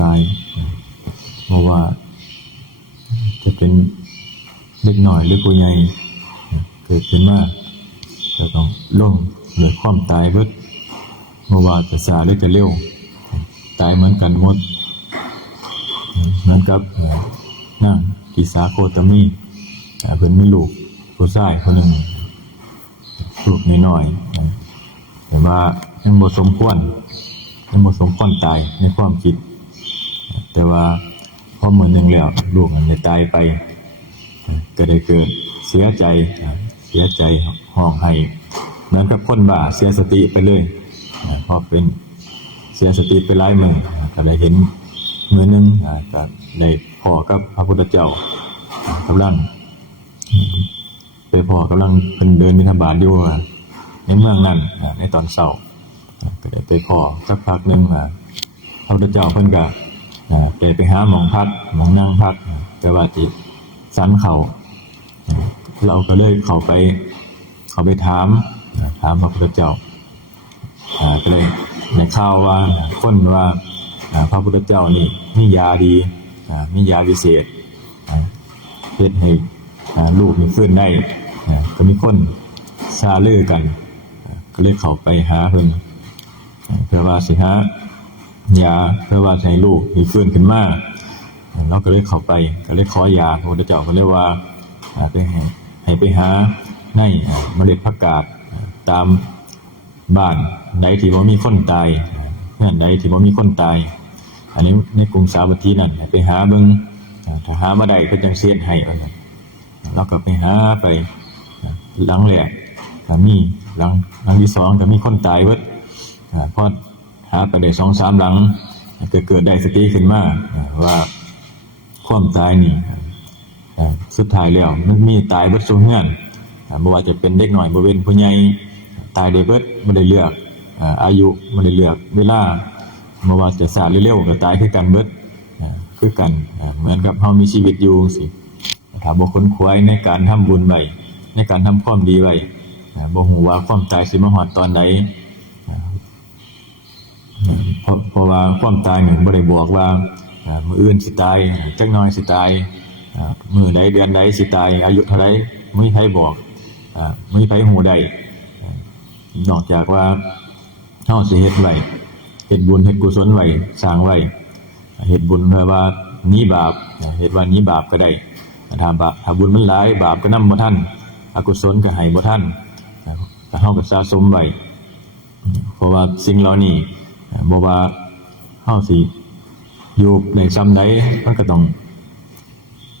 ตายเพราะว่าจะเป็นเล็กน้อยหรือผู้ใหญ่เกิดขึ้นมาจะต้องล่วงโดยความตายเบิดเพราะว่าจะช้าหรือจะเร็วตายเหมือนกันหมดเหมือนกับนางกิสาโคตมีเพิ่นมีลูกผู้ชายคนหนึ่งลูกน้อยๆแต่ว่ายังบ่สมควรตายในความคิดแต่ว่าพอมื้อหนึ่งแล้วลูกมันจะตายไปก็ได้เกิดเสียใจห้องไห้เหมือนกับคนบ้าเสียสติไปเลยพอเป็นเสียสติไปหลายมื้อก็ได้เห็นมื้อนึงก็ได้พ้อกับพระพุทธเจ้ากำลังไปพ้อกำลังเพิ่นเดินบิณฑบาตอยู่ในเมืองนั้นในตอนเช้าก็ได้ไปพ้อสักพักนึงพระพุทธเจ้าเพิ่นก็ไปหาหม่องพักหม่องนั่งพักแต่ว่าสิสันเขาเราก็เลยเข้าไปถามพระพุทธเจ้าก็เลยในข่าวว่าคนว่าพระพุทธเจ้านี่มียาดีมียาวิเศษเฮ็ดให้ลูกนี่ฟื้นได้ก็มีคนซาลือกันก็เลยเข้าไปหาเพิ่นเพื่อว่าสิหายาเพื่อว่าให้ลูกนี่ฟื้นขึ้นมาเราก็เลยเข้าไปก็เลยขอยาพระพุทธเจ้าก็เลยว่าให้ไปหาในเมล็ดผักกาดตามบ้านใดที่บ่มีคนตายเฮือนใดที่บ่มีคนตายอันนี้ในกรุงสาวัตถีนั่นไปหาเบิ่งถ้าหามาได้ก็จังเสียให้เราก็ไปหาไปหลังแรกก็มีหลังที่2ก็มีคนตายเบิดพอหาไปได้ 2-3 หลังก็เกิดได้สติขึ้นมาว่าความตายนี่สุดท้ายแล้วมันมีตายเบิดซุเฮือนบ่ว่าจะเป็นเด็กน้อยบ่เป็นผู้ใหญ่ตายได้เบิดบ่ได้เลือกอายุบ่ได้เลือกเวลาบ่ว่าจะช้าหรือเร็วก็ตายคือกันเบิดคือกันเหมือนกับเฮามีชีวิตอยู่สิถ้าบ่ค้นคว้าในการทำบุญไว้ในการทำความดีไว้บ่ฮู้ว่าความตายสิมาฮอดตอนใดเพราะว่าความตายนี่บ่ได้บอกว่ามื้ออื่นสิตายจักหน่อยสิตายมื้อใดเดือนใดสิตายอายุเท่าใดบ่มีไผบอกบ่มีไผฮู้ได้นอกจากว่าเฮาสิเฮ็ดไว้เฮ็ดบุญเฮ็ดกุศลไว้สร้างไว้เฮ็ดบุญเพื่อว่าหนีบาปเฮ็ดว่าหนีบาปก็ได้ถ้าบุญมันหลายบาปก็นำบ่ทันอกุศลก็ให้บ่ทันแต่เฮาก็สะสมไว้เพราะว่าสิ่งเหล่านี้บ่ว่าเฮาสิอยู่ในซ้ำใดมันก็ต้อง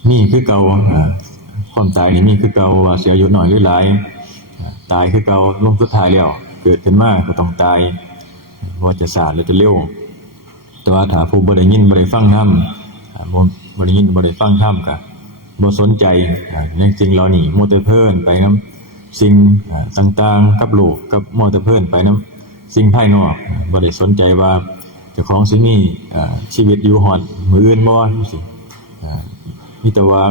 มีคือเก่าความตายนี่มีคือเก่าว่าสิอายุน้อยหรือหลายตายคือเก่าลงสุดท้ายแล้วเกิดขึ้นมาก็ต้องตายว่าจะช้าหรือจะเร็วแต่ว่าถ้าผู้บ่ได้ยินบ่ได้ฟังธรรมบ่ได้ยินบ่ได้ฟังธรรมก็บ่สนใจในสิ่งเหล่านี้มัวแต่เพลินไปนำสิ่งต่างๆกับโลกกับมัวแต่เพลินไปนำสิ่งภายนอกบ่ได้สนใจว่าเจ้าของสิมีชีวิตอยู่ฮอดมื้ออื่นบ่จังซี่มีแต่ว่า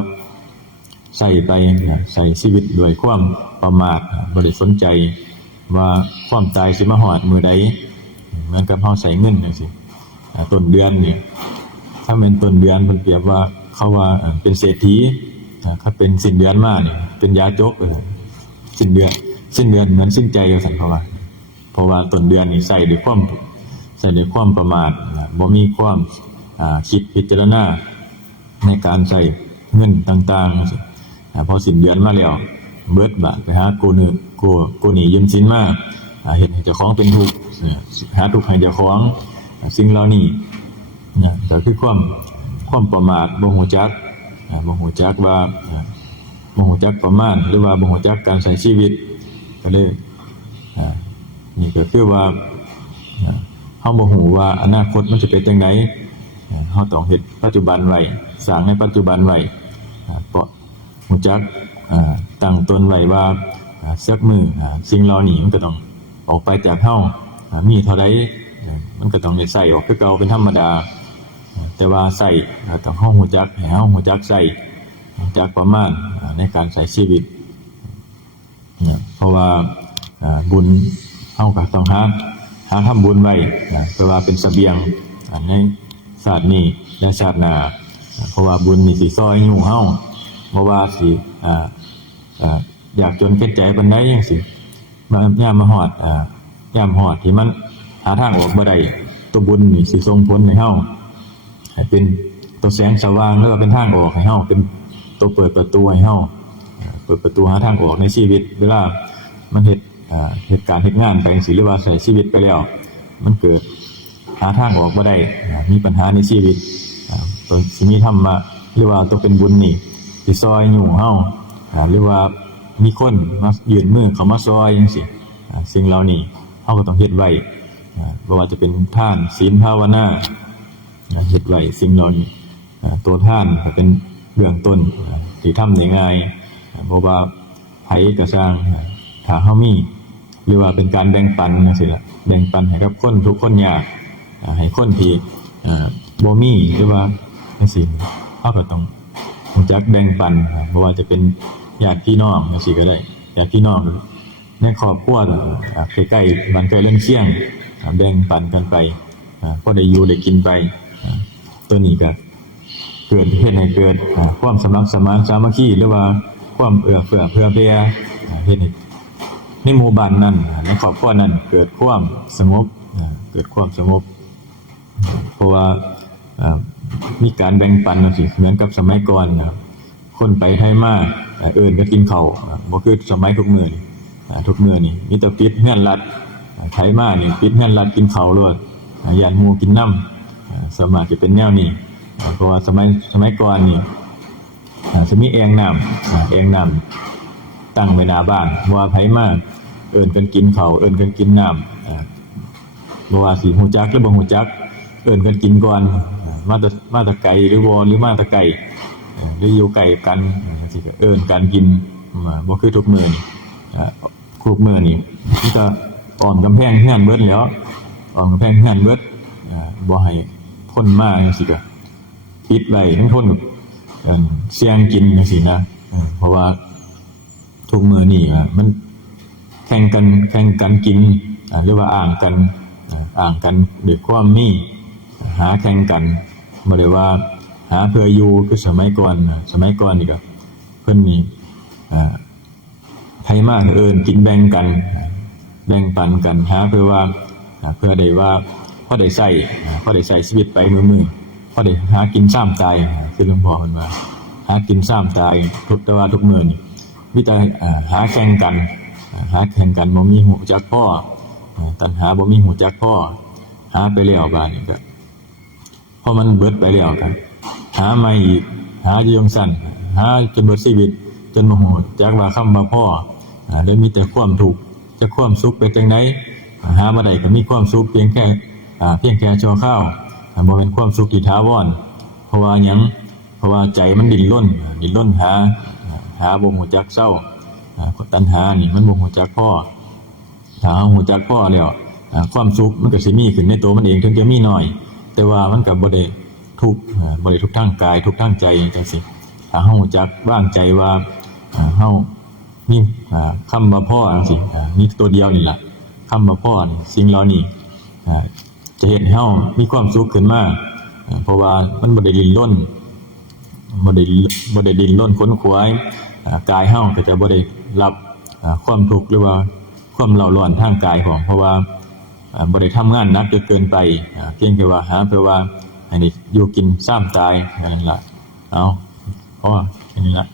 ใส่ชีวิตด้วยความประมาทบ่ได้สนใจว่าความตายสิมาฮอดมื้อใดเหมือนกับเฮาใส่เงินจังซี่ต้นเดือนนี่ถ้าเป็นต้นเดือนเพิ่นเปรียบว่าเขาว่าเป็นเศรษฐีถ้าเป็นสิ้นเดือนมานี่เป็นยาจกสิ้นเดือนเหมือนสิ้นใจว่าซั่นเขาว่าเพราะว่าต้นเดือนนี่ใส่ด้วยความประมาทบ่มีความคิดพิจารณาในการใช้เงินต่างๆพอสิ้นเดือนมาแล้วเบิดบาทไปหากู้หนี้ยืมสินมาเฮ็ดให้เจ้าของเป็นทุกข์หาทุกข์ให้เจ้าของสิ่งเหล่านี้ก็คือความประมาทบ่ฮู้จักว่าบ่ฮู้จักประมาณหรือว่าบ่ฮู้จักการใช้ชีวิตก็เลยนี่ก็คือว่าเฮาบ่ฮู้ว่าอนาคตมันจะเป็นจังไดเฮาต้องเฮ็ดปัจจุบันไว้สร้างในปัจจุบันไว้เพราะฮู้จักตั้งตนไว้ว่าสักมื้อสิ่งเหล่านี้มันก็ต้องออกไปจากเฮามีเท่าใดมันก็ต้องได้ใช้ออกคือเก่าเป็นธรรมดาแต่ว่าใช้ต้องเฮาฮู้จักให้เฮาฮู้จักใช้ฮู้จักประมาณในการใช้ชีวิตเพราะว่าบุญเฮาก็ต้องหาทำบุญไว้เพื่อว่าเป็นเสบียงในส ชาตินี้และชาติหน้าเพราะว่าบุญนี่สิซอยอยู่เฮาบ่ว่าสิอยากจนเก็ดใจปานใดจังซี่ยามมาฮอดยามฮอดที่มันหาทางออกบ่ได้ตัวบุญนี่สิส่งผลให้เฮาให้เป็นตัวแสงสว่างหรือว่าเป็นทางออกให้เฮาเป็นตัวเปิดประตูให้เฮาเปิดประตูหาทางออกในชีวิตเวลามันเหตุการณ์เหตุงานไปจังซี่หรือว่าใช้ชีวิตไปแล้วมันเกิดหาทางออกบ่ได้มีปัญหาในชีวิตตัวสิมีธรรมะหรือว่าตัวเป็นบุญนี่สิซอยอยู่เฮาหรือว่ามีคนมายื่นมือเข้ามาซอยจังซี่สิ่งเหล่านี้เฮาก็ต้องเฮ็ดไว้บ่ว่าจะเป็นทานศีลภาวนาเฮ็ดไว้สิ่งเหล่านี้ตัวทานก็เป็นเบื้องต้นที่ทำได้ง่ายเพราะว่าไผก็สร้างถ้าเฮามีหรือว่าเป็นการแบ่งปันจังซี่ล่ะแบ่งปันให้กับคนทุกคนยากให้คนที่บ่มีหรือว่าจังซี่เฮาก็ต้องรู้จักแบ่งปันบ่ว่าจะเป็นญาติพี่น้องจังซี่ก็ได้ญาติพี่น้องในครอบครัวใกล้ๆบ้านใกล้เรือนเคียงแบ่งปันกันไปพอได้อยู่ได้กินไปตัวนี้ก็เกิดเฮ็ดให้เกิดความสมัครสมานสามัคคีหรือว่าความเอื้อเฟื้อเผื่อแผ่เฮ็ดให้ในหมู่บ้านนั้นในครอบครัวนั้นเกิดความสงบเกิดความสงบเพราะว่ามีการแบ่งปันสิเหมือนกับสมัยก่อนคนไปไทมาเอิ้นก็กินข้าวบ่คือสมัยทุกมื้อนี่มีแต่ปิดเฮือนรัดไทมานี่ปิดเฮือนรัดกินข้าวโลดย่านหมู่กินน้ำสามารถจะเป็นแนวนี้เพราะว่าสมัยก่อนนี่จะมีแอ่งน้ำตั้งไว้หน้าบ้านว่าไผมาเอิ้นกันกินข้าวเอิ้นกันกินน้ำบ่ว่าสิฮู้จักหรือบ่ฮู้จักเอิ้นกันกินก่อนมาแต่ไกลหรือบ่หรือมาแต่ไกลหรืออยู่ไกลกันสิก็เอิ้นกันกินบ่คือทุกมื้อนี่ทุกมื้อนี่มันก็อ้อมกำแพงเฮือนเบิดแล้วอ้อมกำแพงเฮือนเบิดบ่ให้คนมาจังซี่ก็ปิดไว้ทั้งคนเสี่ยงกินจังซี่นะเพราะว่าทุกมื้อนี่มันแข่งกันกินหรือว่าอ้างกันด้วยความมีหาแข่งกันบ่ได้ว่าหาเพื่ออยู่คือสมัยก่อนนี่ก็เพิ่นนี่ไผมาเอิ้นกินแบ่งกันแบ่งปันกันหาเพื่อว่าเพื่อได้ว่าพอได้ใช้ชีวิตไปมื้อพอได้หากินซ้ำตายคือหลวงพ่อเพิ่นว่าหากินซ้ำตายแต่ว่าทุกมื้อนี่มีแต่หาแข่งกันบ่มีหูจักพอตัณหาบ่มีหูจักพอหาไปแล้วบาดนี้ก็พอมันเบิดไปแล้วก็หาใหม่อีกหาอยู่จังซั่นหาจนเบิดชีวิตจนบ่ฮู้จักว่าคำว่าพอได้มีแต่ความทุกข์จะความสุขไปจังได๋หาบ่ได้ก็มีความสุขเพียงแค่ชั่วคราวบ่เป็นความสุขที่ถาวรเพราะว่าหยังเพราะว่าใจมันดิ้นรนหาบ่ฮู้จักเซาตัณหานี่มันบ่ฮู้จักพอถ้าเฮาฮู้จักพอแล้วความสุขมันก็สิมีขึ้นในตัวมันเองถึงจะมีน้อยแต่ว่ามันก็บ่ได้ทุกข์ทางกายทุกข์ทางใจจังซี่ถ้าเฮาฮู้จักวางใจว่าเฮามีคำว่าพอจังซี่นี่ตัวเดียวนี่ล่ะคำว่าพอนี่สิ่งเหล่านี้จะเฮ็ดให้เฮามีความสุขขึ้นมาเพราะว่ามันบ่ได้ดิ้นรนขนขวายกายเฮาก็จะบ่ได้รับความทุกข์หรือว่าความเร่าร้อนทางกายของเพราะว่าบ่ได้ทำงานหนักจนเกินไปเพียงแต่ว่าหาเพื่อว่าให้ได้อยู่กินซ้ำตายนั่นล่ะเอาพอแค่นี้ล่ะ